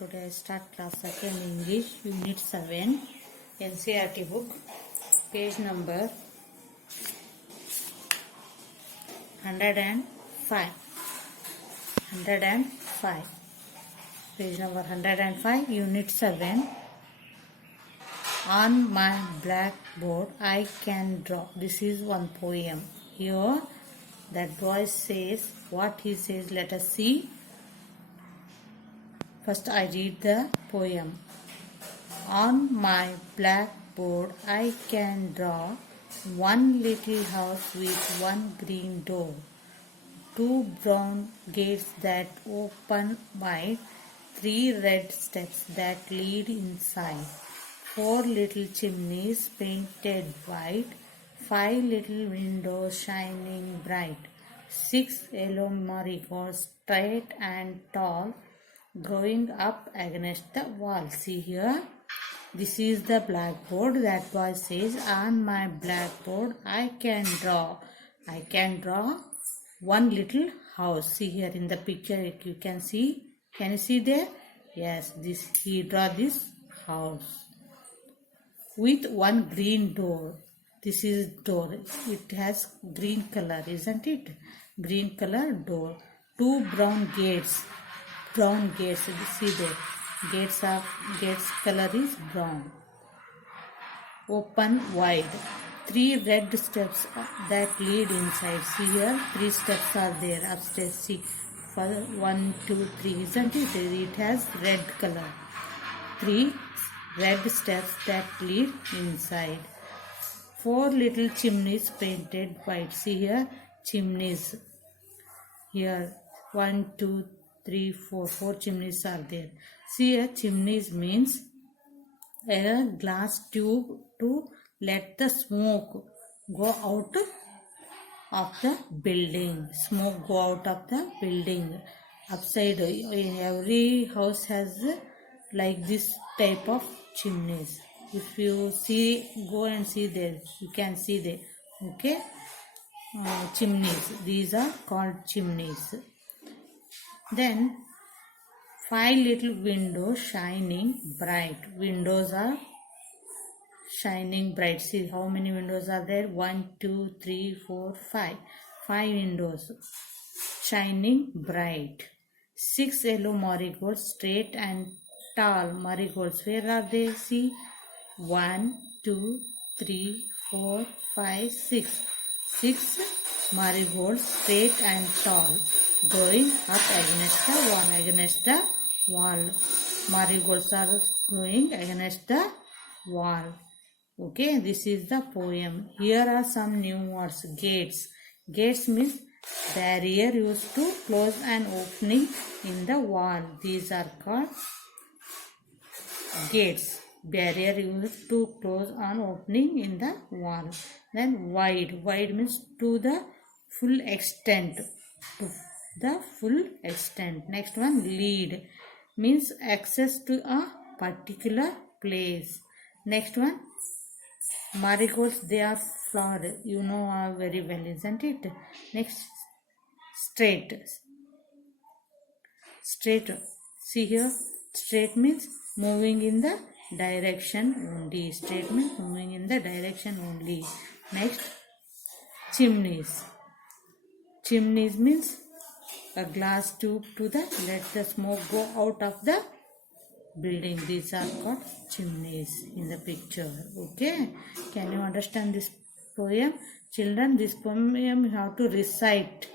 today I start class 2nd English Unit 7 NCERT book page number 105 page number 105 Unit 7. On my blackboard I can draw. This is one poem. Here that boy says what he says. Let us see. First I read the poem. On my blackboard I can draw one little house with one green door, two brown gates that open wide, three red steps that lead inside, four little chimneys painted white, five little windows shining bright, six yellow marigolds straight and tall, growing up against the wall. See here, this is the blackboard. That boy says, on my blackboard I can draw one little house. See here in the picture, you can see. Can you see there? Yes, this he draw this house with one green door. This is door. It has green color, isn't it? Green color door. Two brown gates. Brown gates. See there. Gates color is brown. Open wide. Three red steps that lead inside. See here. Three steps are there upstairs. See. 1, 2, 3. Isn't it? It has red color. Three red steps that lead inside. Four little chimneys painted white. See here, chimneys. Here, 1, 2, 3, 4. Four chimneys are there. See here, chimneys means a glass tube to let the smoke go out of the building. Smoke go out of the building. Upside, every house has like this type of chimneys. If you see, go and see there, you can see there. Okay, chimneys, these are called chimneys. Then 5 little windows shining bright. Windows are shining bright. See how many windows are there? 1, 2, 3, 4, 5. 5 windows shining bright. 6 yellow marigolds straight and tall. Marigolds, where are they? See, 1, 2, 3, 4, 5, 6. 6 marigolds straight and tall, going up against the wall. Marigolds are going against the wall. Okay, this is the poem. Here are some new words. Gates. Gates means barrier used to close an opening in the wall. These are called gates. Barrier used to close an opening in the wall. Then wide. Wide means to the full extent. Next one, lead means access to a particular place. Next one, marigolds, they are flawed. You know very well, isn't it? Next, straight. See here, straight means moving in the direction only. Straight means moving in the direction only. Next, chimneys. Chimneys means a glass tube to let the smoke go out of the building. These are called chimneys in the picture. Okay, can you understand this poem? Children, this poem you have to recite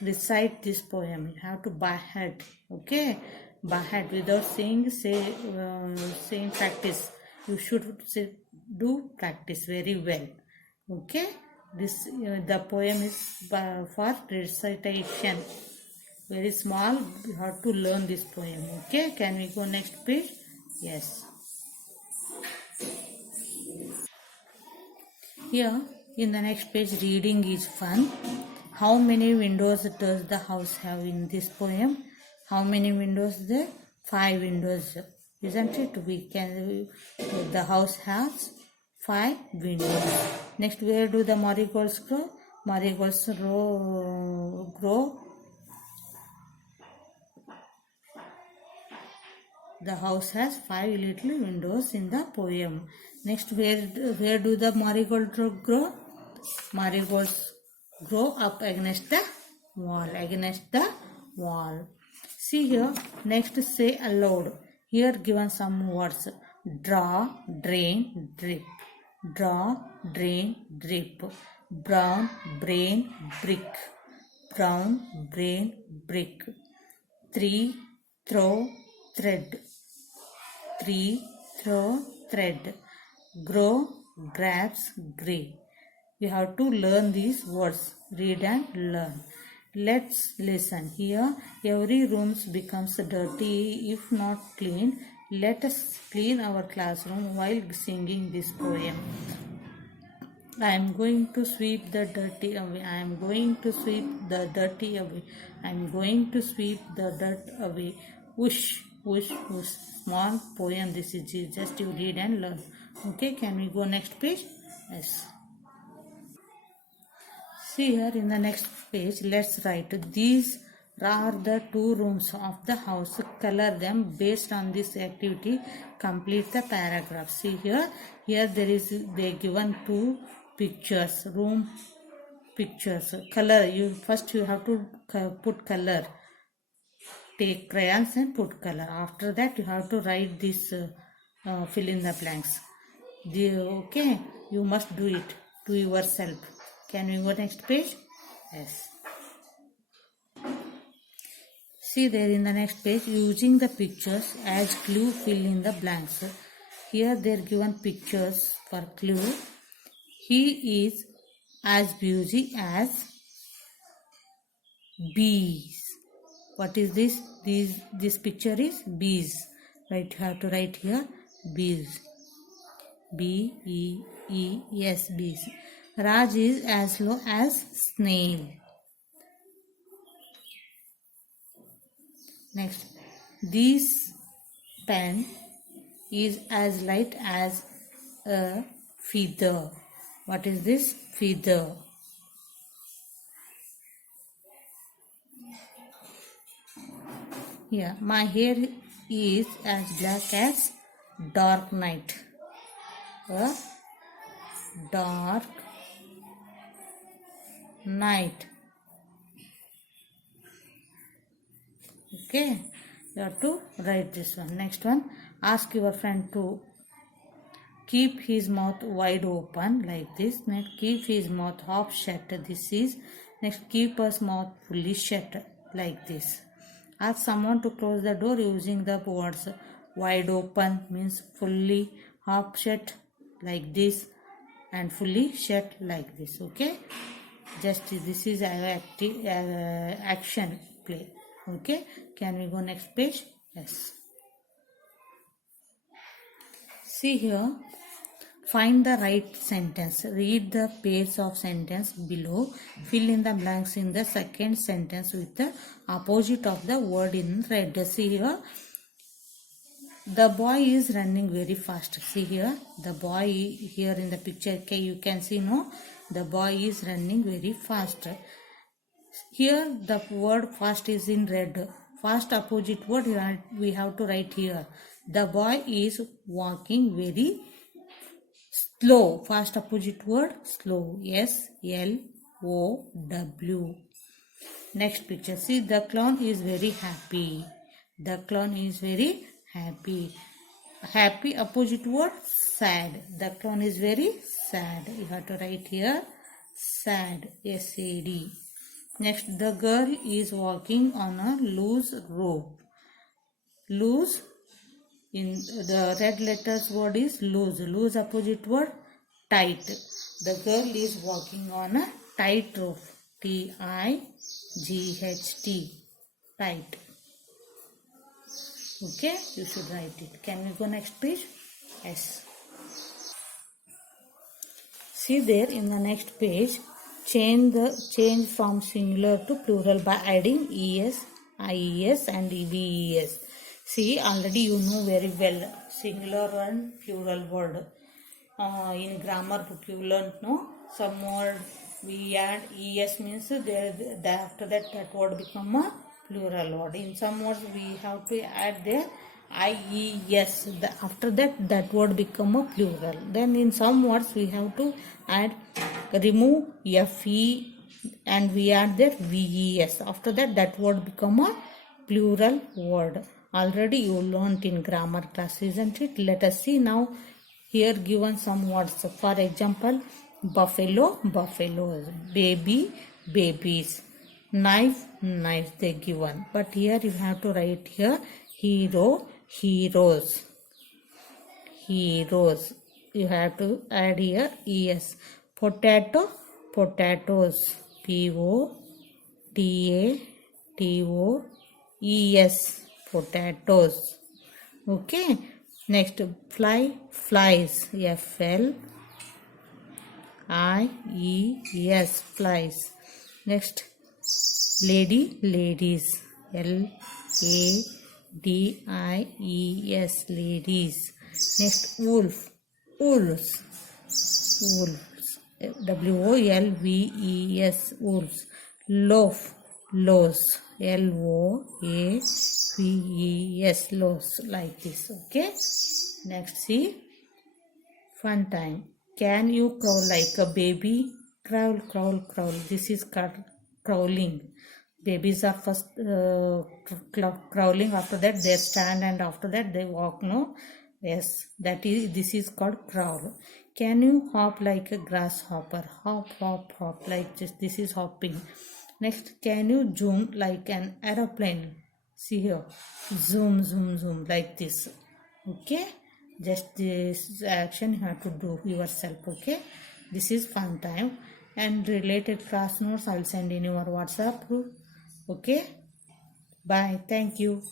this poem. You have to by heart. Okay, by heart, without saying practice. You should do practice very well. Okay, this the poem is for recitation. Very small, you have to learn this poem. Okay, can we go next page? Yes. Here in the next page, reading is fun. How many windows does the house have in this poem? How many windows there? 5 windows, isn't it? The house has 5 windows. Next, where do the marigolds grow? Marigolds grow The house has 5 little windows in the poem. Next, where do the marigolds grow? Marigolds grow up against the wall. Against the wall. See here. Next, say aloud. Here given some words. Draw, drain, drip. Draw, drain, drip. Brown, brain, brick. Brown, brain, brick. 3, throw, thread. 3, throw, thread. Grow, grabs, gray. We have to learn these words. Read and learn. Let's listen. Here, every room becomes dirty if not clean. Let us clean our classroom while singing this poem. I am going to sweep the dirty away. I am going to sweep the dirty away. I am going to sweep the dirt away. Whoosh, whoosh, whoosh. Small poem. This is just you read and learn. Okay, can we go next page? Yes. See here in the next page, let's write. These are the 2 rooms of the house. Color them based on this activity. Complete the paragraph. See here. Here they given 2 pictures. Room pictures. Color. You have to put color. Take crayons and put color. After that you have to write this fill in the blanks. Okay, you must do it to yourself. Can we go next page? Yes. See there in the next page, using the pictures as clue, fill in the blanks. Here they are given pictures for clue. He is as busy as bees. What is this? This picture is bees. Right, you have to write here bees. B-E-E-S, bees. Raj is as low as snail. Next, this pen is as light as a feather. What is this? Feather. Yeah, my hair is as black as dark night. A dark night. Okay, you have to write this one. Next one, ask your friend to keep his mouth wide open like this. Next, keep his mouth half shut. This is next, keep his mouth fully shut like this. Ask someone to close the door using the words wide open means fully, half shut like this, and fully shut like this. Okay, just this is action play. Okay, can we go next page? Yes. See here, find the right sentence. Read the pairs of sentence below. Fill in the blanks in the second sentence with the opposite of the word in red. See here, the boy is running very fast. See here, the boy here in the picture, okay, you can see, no, the boy is running very fast. Here the word fast is in red. Fast opposite word we have to write here. The boy is walking very slow. Fast opposite word slow. S-L-O-W. Next picture. See, the clown is very happy. The clown is very happy. Happy opposite word sad. The clown is very sad. You have to write here sad. S-A-D. Next, the girl is walking on a loose rope. Loose, in the red letters word is loose. Loose opposite word tight. The girl is walking on a tight rope. T-I-G-H-T. Tight. Okay, you should write it. Can we go next page? Yes. See there in the next page, change from singular to plural by adding es, ies and ves. See, already you know very well singular and plural word. In grammar book you learned, no? Some word we add es means after that word become a plural word. In some words we have to add there IES. After that, that word become a plural. Then in some words we have to add, remove FE and we add there VES. After that, that word become a plural word. Already you learnt in grammar class, isn't it? Let us see now. Here given some words. For example, buffalo, buffaloes, baby, babies, knife, knives they given. But here you have to write here hero, heroes, heroes. You have to add here es. Potato, potatoes, POTATOES, potatoes. Okay. Next, fly, flies, FLIES, flies. Next, lady, ladies, LADIES, ladies. Next, wolf, wolves, wolves, WOLVES, wolves. Loaf, loaves, LOAVES, loaves, like this. Okay. Next, see, fun time. Can you crawl like a baby? Crawl, crawl, crawl. This is crawling. Babies are first crawling. After that they stand and after that they walk. No, yes, this is called crawl. Can you hop like a grasshopper? Hop, hop, hop, like this. This is hopping. Next, can you zoom like an aeroplane? See here, zoom, zoom, zoom, like this. Okay, just this action you have to do yourself. Okay, this is fun time, and related class notes I'll send in your WhatsApp group. Okay, bye, thank you.